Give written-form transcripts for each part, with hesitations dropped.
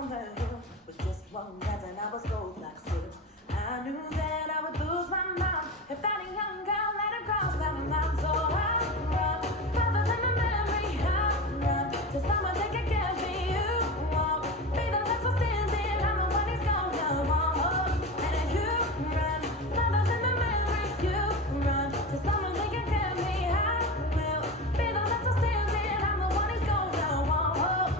on the hill with just one glance and I was gold like silk. I knew that I would lose my mind if that young girl let her cross that line. So I run further than the memory. I run to someone that can give me. You won't be the last one standing. I'm the one he's gonna want. And you run further than the memory. You run to someone that can give me. I will be the last one standing. I'm the one he's gonna want.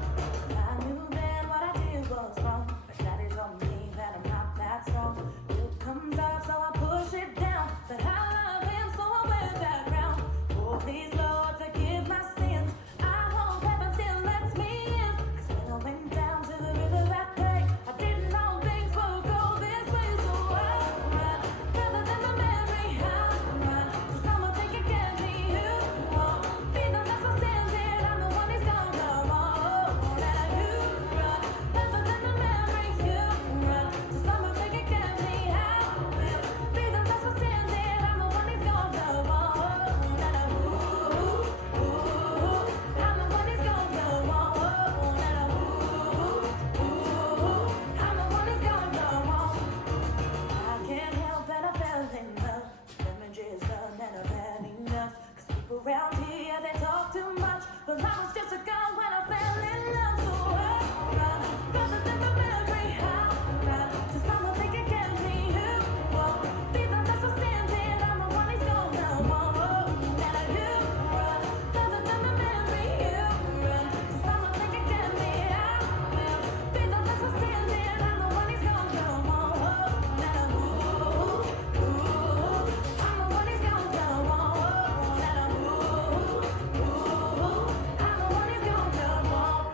I knew then what I did was wrong, but that is on me that I'm not that strong. Guilt comes up, so I push it down. But I love him, so I wear that crown. Oh, please, Lord, forgive my sins. I hope heaven still lets me in. 'Cause when I went down to the river that day, I didn't know things would go this way. So I run further than the memory. I run to someone that can get me. You won't be the last one standing. I'm the one he's gonna want. Now you run further than the memory. You run to someone that can get me. I will be the last one standing. I'm the one he's gonna want. Now I'm the one he's gonna want. Now I'm the one he's gonna want. I can't help that I fell in love. Images done and I've had enough. 'Cause people around here, they talk too much. But I was just a girl when I fell in love. So I run further than the memory. I run to someone that can get me. You won't be the last one standing. I'm the one he's gonna want. Now you run further than the memory. You run to someone that can get me. I will be the last one standing. I'm the one he's gonna want. Now I'm the one he's gonna want. Now I'm the one he's gonna want. I'm the one he's gonna want.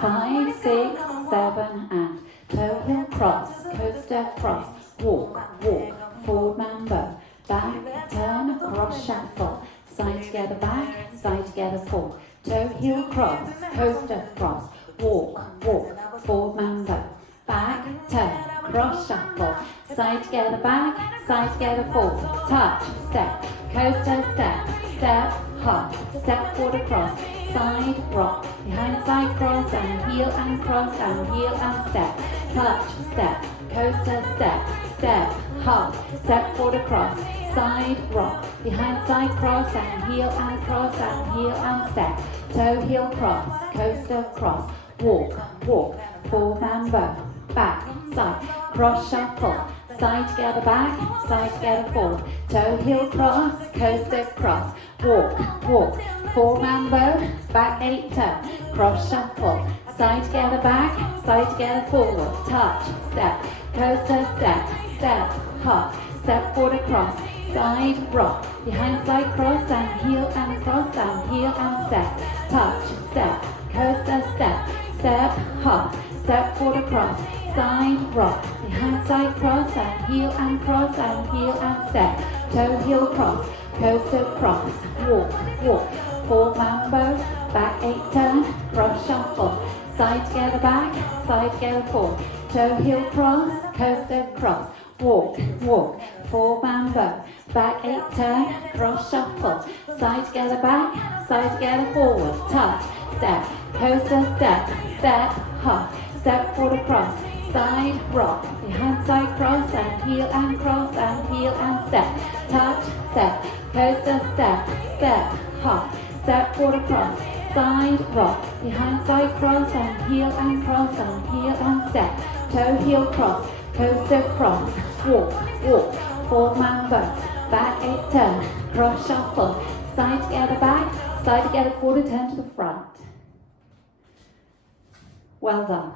5, 6, 7, and toe heel cross, coaster cross, walk, walk, forward mambo, back, turn, cross shuffle, side together back, side together forward, toe heel cross, coaster cross, walk, walk, forward mambo, back, turn, cross shuffle, side together back, side together forward, touch, step, coaster step, step, hop, step forward across, side rock, behind side cross and heel and step, touch, step, coaster step, step, hop, step forward across, side rock, behind side cross and heel and step, toe heel cross, coaster cross, walk, walk, forward mambo, back, side, cross shuffle, side together back, side together forward, toe heel cross, coaster cross, walk, walk, forward mambo, back 8 turn, cross shuffle, side together back, side together forward, touch, step, coaster step, step, hop, step forward across, side rock, behind side cross and heel and step, touch, step, coaster step, step, hop, step forward across, side rock, behind side cross and heel and step, toe heel cross, coaster cross, walk, walk, forward mambo, back 8 turn, cross shuffle, side together back, side together forward, toe heel cross, coaster cross, walk, walk, forward mambo, back 8 turn, cross shuffle, side together back, side together forward, touch, step, coaster step, step, hop, step forward across, side rock, behind side cross and heel and step, touch, step, coaster step, step, hop, step forward across, side rock, behind side cross and heel and step, toe heel cross, coaster cross, walk, walk, forward mambo, back 8 turn, cross shuffle, side together back, side together quarter turn to the front. Well done.